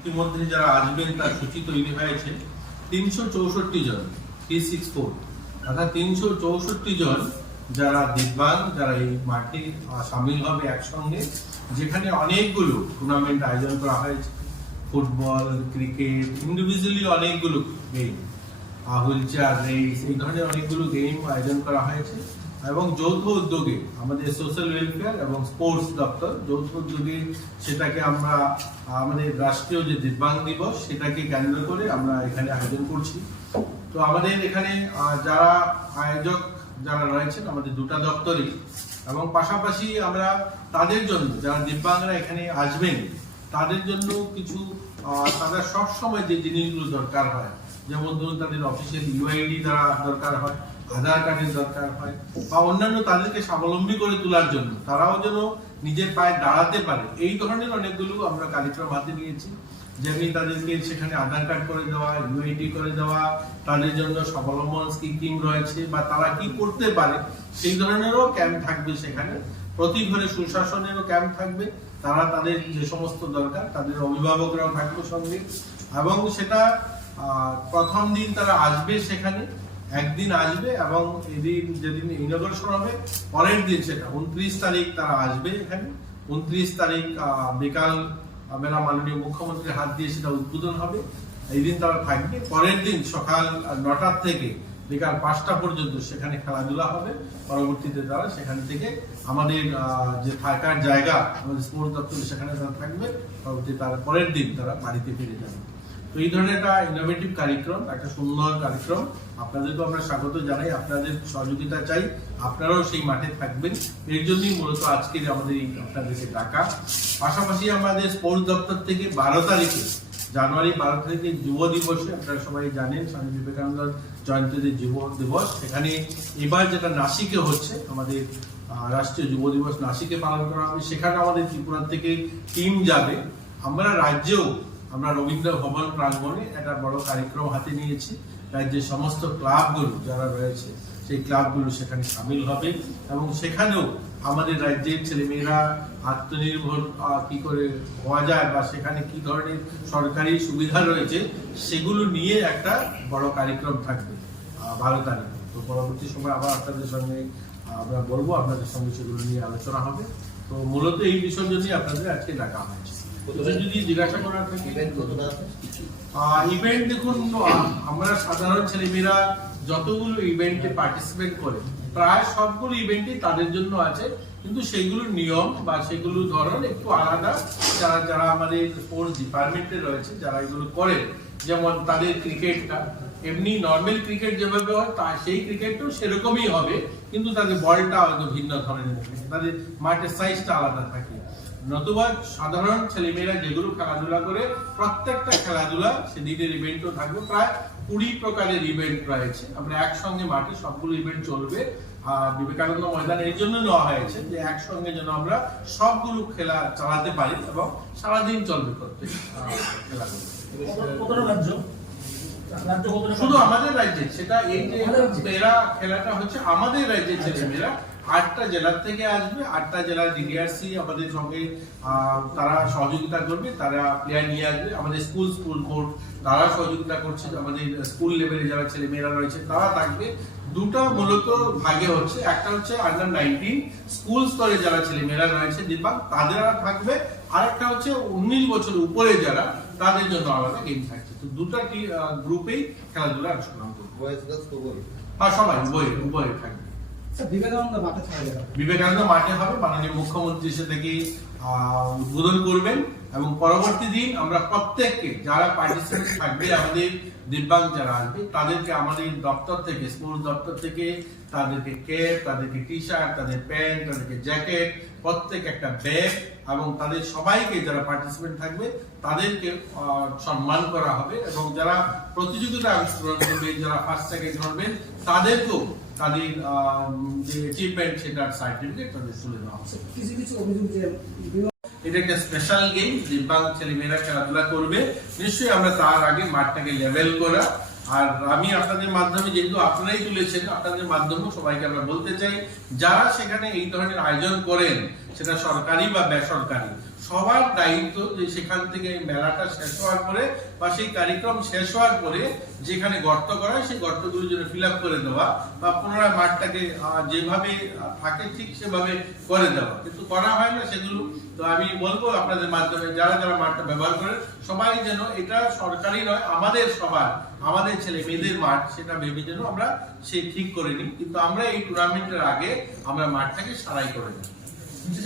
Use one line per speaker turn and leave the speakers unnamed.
ইতিমধ্যে যারা আসবেন তার সূচি তৈরি হয়েছে। তিনশো চৌষট্টি জন থ্রি সিক্স ফোর অর্থাৎ তিনশো চৌষট্টি জন যারা দিব্যাঙ্গ যারা এই মাঠে সামিল হবে একসঙ্গে, যেখানে অনেকগুলো টুর্নামেন্ট আয়োজন করা হয়েছে। ফুটবল, ক্রিকেট ইন্ডিভিজুয়ালি অনেকগুলো গেম হুইল চেয়ার রেস এই ধরনের অনেকগুলো গেম আয়োজন করা হয়েছে। এবং যৌথ উদ্যোগে আমাদের সোশ্যাল ওয়েলফেয়ার এবং স্পোর্টস দপ্তর, যৌথ উদ্যোগে সেটাকে আমরা, আমাদের রাষ্ট্রীয় যে দিব্যাঙ্গ দিবস, সেটাকে কেন্দ্র করে আমরা এখানে আয়োজন করছি। তো আমাদের এখানে যারা আয়োজক যারা রয়েছেন, আমাদের দুটা দপ্তরই। এবং পাশাপাশি আমরা তাদের জন্য, যারা দিব্যাঙ্গরা এখানে আসবেন, তাদের জন্য কিছু তাদের সবসময় যে জিনিসগুলো দরকার হয় যেমন ধরুন তাদের অফিসিয়াল ইউআইডি দ্বারা দরকার হয়, আধার কার্ডের দরকার হয়, বা অন্যান্য তাদেরকে স্বাবলম্বী করে তোলার জন্য তারাও যেন নিজের পায়ে দাঁড়াতে পারে। এই ধরনের অনেকগুলো আমরা কার্যক্রম হাতে নিয়েছি। যেমনি তাদেরকে সেখানে আধার কার্ড করে দেওয়া ইউআইডি করে দেওয়া, তাদের জন্য স্বাবলম্বন স্কিম রয়েছে, বা তারা কি করতে পারে, সেই ধরনেরও ক্যাম্প থাকবে সেখানে। প্রতি ঘরে সুশাসনেরও ক্যাম্প থাকবে। তারা তাদের যে সমস্ত দরকার, তাদের অভিভাবকরাও থাকবে সঙ্গে। এবং সেটা প্রথম দিন তারা আসবে সেখানে, একদিন আসবে এবং এদিন যেদিন ইনগ্রেশন হবে, পরের দিন সেটা, উনত্রিশ তারিখ তারা আসবে এখানে, উনত্রিশ তারিখ বিকাল বেলা মাননীয় মুখ্যমন্ত্রীর হাত দিয়ে সেটা উদ্বোধন হবে, এই দিন তারা থাকবে, পরের দিন সকাল নটার থেকে বিকাল পাঁচটা পর্যন্ত সেখানে খেলাধুলা হবে, পরবর্তীতে তারা সেখান থেকে আমাদের যে থাকার জায়গা, আমাদের স্পোর্টস দপ্তরে সেখানে তারা থাকবে পরবর্তী তার, পরের দিন তারা বাড়িতে ফিরে যাবে। তো এই ধরনের একটা ইনোভেটিভ কার্যক্রম, একটা সুন্দর কার্যক্রম আপনাদেরকেও আমরা স্বাগত জানাই। আপনাদের সহযোগিতা চাই। আপনারাও সেই মাঠে থাকবেন। এর জন্যই মূলত আজকের আমাদের এই আপনাদেরকে ডাকা। পাশাপাশি আমাদের স্পোর্টস দপ্তর থেকে বারো তারিখে, জানুয়ারি বারো তারিখে যুব দিবসে, আপনারা সবাই জানেন, স্বামী বিবেকানন্দ জয়ন্তীতে যুব দিবস। সেখানে এবার যেটা নাসিকে হচ্ছে, আমাদের রাষ্ট্রীয় যুব দিবস নাসিকে পালন করা হবে। সেখানে আমাদের ত্রিপুরা থেকে টিম যাবে। আমরা রাজ্যেও আমরা রবীন্দ্র ভবন প্রাঙ্গণে একটা বড় কার্যক্রম হাতে নিয়েছি। রাজ্যের সমস্ত ক্লাবগুলো যারা রয়েছে, সেই ক্লাবগুলো সেখানে সামিল হবে এবং সেখানেও আমাদের রাজ্যের ছেলেমেয়েরা আত্মনির্ভর কি করে হওয়া যায় বা সেখানে কি ধরনের সরকারি সুবিধা রয়েছে, সেগুলো নিয়ে একটা বড় কার্যক্রম থাকবে বারো তারিখে তো পরবর্তী সময় আবার আপনাদের সঙ্গে আমরা বলব, আপনাদের সঙ্গে সেগুলো নিয়ে আলোচনা হবে। তো মূলত এই বিষয়ের জন্যই আপনাদের আজকে ডাকা হয়েছে। ইভেন্ট দেখুন আমরা সাধারণ ছেলেমেয়েরা যতগুলো ইভেন্টে পার্টিসিপেট করে, প্রায় সবগুলো ইভেন্টই তাদের জন্য আছে। কিন্তু সেগুলোর নিয়ম বা সেগুলো ধরন একটু আলাদা। যারা যারা আমাদের স্পোর্টস ডিপার্টমেন্টে রয়েছে, যারা এগুলো করে, যেমন তাদের ক্রিকেটটা এমনি নর্মাল ক্রিকেট যেভাবে হয়, তা, সেই ক্রিকেটও সেরকমই হবে। কিন্তু তাদের বলটা হয়তো ভিন্ন ধরনের। তাদের মাঠের সাইজটা আলাদা থাকে। নতুবা সাধারণ ছেলেমেয়েরা যেগুলো খেলাধুলা করে প্রত্যেকটা খেলাধুলা সেদিনের ইভেন্টও থাকবে। প্রায় কুড়ি প্রকারের ইভেন্ট রয়েছে। আমরা একসঙ্গে মাঠে সবগুলো ইভেন্ট চলবে। বিবেকানন্দ ময়দান এই জন্য নেওয়া হয়েছে যে একসঙ্গে যেন আমরা সবগুলো খেলা চালাতে পারি এবং সারাদিন চলবে প্রত্যেক খেলাগুলো শুধু আমাদের রাজ্যে সেটা এই যে খেলাটা হচ্ছে আমাদের রাজ্যের ছেলে মেয়েরা আটটা জেলার থেকে আসবে আটটা জেলার ডিডিআরসি আমাদের সঙ্গে তারা সহযোগিতা করবে তারা প্লেয়ার নিয়ে আসবে। আমাদের স্কুল স্কুল বোর্ড তারা সহযোগিতা করছে আমাদের স্কুল লেভেলে যারা ছেলে মেয়েরা রয়েছে তারা থাকবে। দুটো মূলত ভাগে হচ্ছে একটা হচ্ছে আন্ডার নাইনটিন স্কুল স্তরে যারা ছেলে মেয়েরা রয়েছে দিব্যাঙ্গ তাদের থাকবে। আর একটা হচ্ছে উনিশ বছর উপরে যারা তাদের জন্য আলাদা গেম থাকছে। তো দুটো গ্রুপেই খেলাধুলা অংশগ্রহণ করবে। আর সবাই উভয় উভয় থাকবে।
বিবেকানন্দ মাঠে
হবে মাননীয় মুখ্যমন্ত্রী সেটাকে উদ্বোধন করবেন। এবং পরবর্তী দিন আমরা প্রত্যেককে যারা পার্টিসিপেট থাকবে, আমাদের দিব্যাঙ্গ যারা আসবে, তাদেরকে আমাদের দপ্তর থেকে স্পোর্টস দপ্তর থেকে, তাদেরকে ক্যাপ তাদেরকে টি শার্ট তাদের প্যান্ট তাদেরকে জ্যাকেট প্রত্যেক একটা ব্যাগ এবং তাদের সবাইকে যারা পার্টিসিপেন্ট থাকবে, তাদেরকে সম্মান করা হবে এবং যারা প্রতিযোগিতায় অংশগ্রহণ করবে যারা ফার্স্ট সেকেন্ড করবেন তাদেরকেও তাদের যে অ্যাচিভমেন্ট সেটার সার্টিফিকেট তাদের তুলে দেওয়া হবে।
কিছু কিছু অভিযোগ যে
এটা একটা স্পেশাল গেম দিব্যাঙ্গ ছেলেমেয়েরা খেলাধুলা করবে। নিশ্চয়ই আমরা তার আগে মাঠটাকে লেভেল করা। আর আমি আপনাদের মাধ্যমে, যেহেতু আপনারাই তুলেছেন, আপনাদের মাধ্যমে সবাইকে আমরা বলতে চাই, যারা সেখানে এই ধরনের আয়োজন করেন, সেটা সরকারি বা বেসরকারি সবার দায়িত্ব যে সেখান থেকে মেলাটা শেষ হওয়ার পরে বা সেই কার্যক্রম শেষ হওয়ার পরে যেখানে গর্ত করা সেই গর্তগুলো যেন ফিল করে দেওয়া বা পুনরায় মাঠটাকে যেভাবে থাকে ঠিক সেভাবে করে দেওয়া। কিন্তু করা হয় না সেগুলো। তো আমি বলব আপনাদের মাধ্যমে, যারা যারা মাঠটা ব্যবহার করে সবাই যেন এটা সরকারি নয়, আমাদের সবার, আমাদের ছেলে মেয়েদের মাঠ, সেটা ভেবে যেন আমরা সে ঠিক করে নিই। কিন্তু আমরা এই টুর্নামেন্টের আগে আমরা মাঠটাকে সারাই করে নিই।